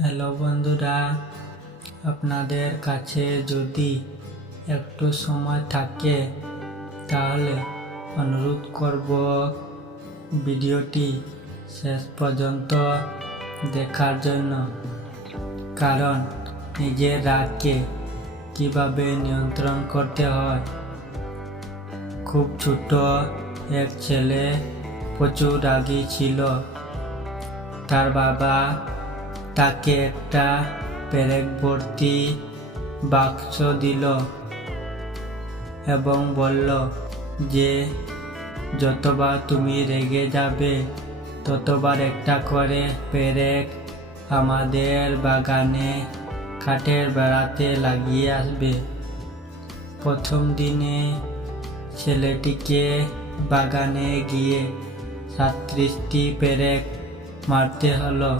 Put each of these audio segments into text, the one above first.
Hello বন্ধুরা, আপনাদের কাছে যদি একটু সময় থাকে তাহলে অনুরোধ করব ভিডিওটি শেষ পর্যন্ত দেখার জন্য। কারণ নিজের রাগকে কিভাবে নিয়ন্ত্রণ করতে হয়। খুব ছোট এক ছেলে প্রচুর রাগী ছিল। তার বাবা তাকে একটা পেরেক ভর্তি বাক্স দিল এবং বলল যে যতবার তুমি রেগে যাবে ততবার একটা করে পেরেক আমাদের বাগানে কাঠের বেড়াতে লাগিয়ে আসবে। প্রথম দিনে ছেলেটিকে বাগানে গিয়ে 37টি পেরেক মারতে হলো।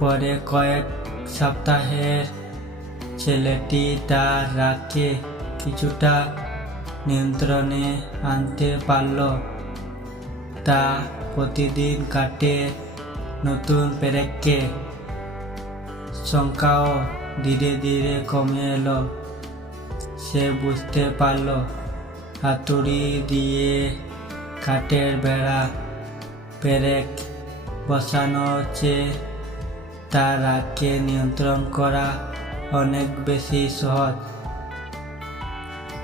পরে কয়েক সপ্তাহের ছেলেটি তার রাগকে কিছুটা নিয়ন্ত্রণে আনতে পারল। তা প্রতিদিন কাটে নতুন পেরেককে সংখ্যাও ধীরে ধীরে কমে এলো। সে বুঝতে পারল হাতুড়ি দিয়ে কাঠের বেড়া পেরেক বসানোর চেয়ে তার রাগকে নিয়ন্ত্রণ করা অনেক বেশি সহজ।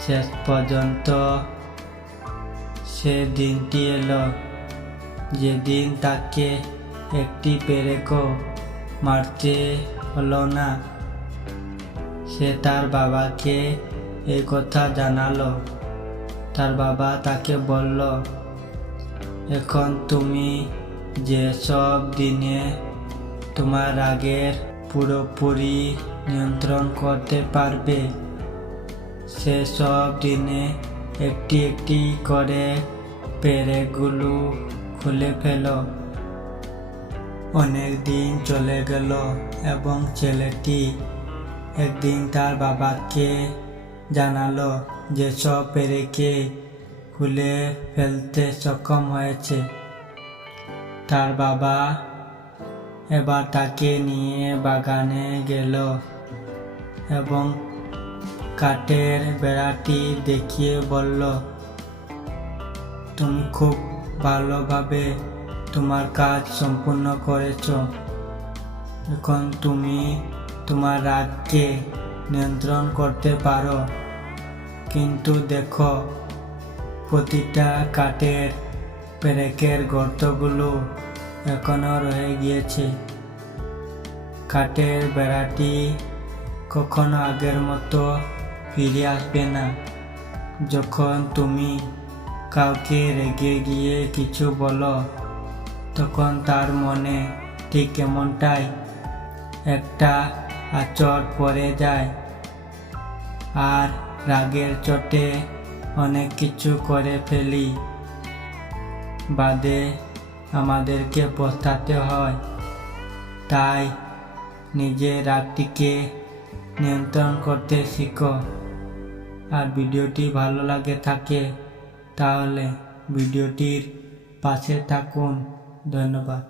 শেষ পর্যন্ত সে দিনটি এলো যেদিন তাকে একটি পেরেকও মারতে হলো না। সে তার বাবাকে এই কথা জানালো। তার বাবা তাকে বলল, এখন তুমি যেসব দিনে তোমার রাগের পুরোপুরি নিয়ন্ত্রণ করতে পারবে সেসব দিনে একটি একটি করে পেরেকগুলো খুলে ফেলো। অনেক দিন চলে গেল এবং ছেলেটি একদিন তার বাবাকে জানালো যে সব পেরেকে খুলে ফেলতে সক্ষম হয়েছে। তার বাবা এবার তাকে নিয়ে বাগানে গেল এবং কাঠের বেড়াটি দেখিয়ে বলল, তুমি খুব ভালোভাবে তোমার কাজ সম্পূর্ণ করেছ। এখন তুমি তোমার রাগকে নিয়ন্ত্রণ করতে পারো। কিন্তু দেখো, প্রতিটা কাঠের পেরেকের গর্তগুলো এখনো রয়ে গিয়েছে। কাঠের বেড়াটি কখনো আগের মতো ফিরে আসবে না। যখন তুমি কাউকে রেগে গিয়ে কিছু বলো তখন তার মনে ঠিক এমনটাই একটা আঁচড় পড়ে যায়, আর রাগের চোটে অনেক কিছু করে ফেলি বাদে আমাদেরকে পস্তাতে হয়। তাই নিজের রাগটিকে নিয়ন্ত্রণ করতে শিখো। আর ভিডিওটি ভালো লাগে থাকে তাহলে ভিডিওটির পাশে থাকুন। ধন্যবাদ।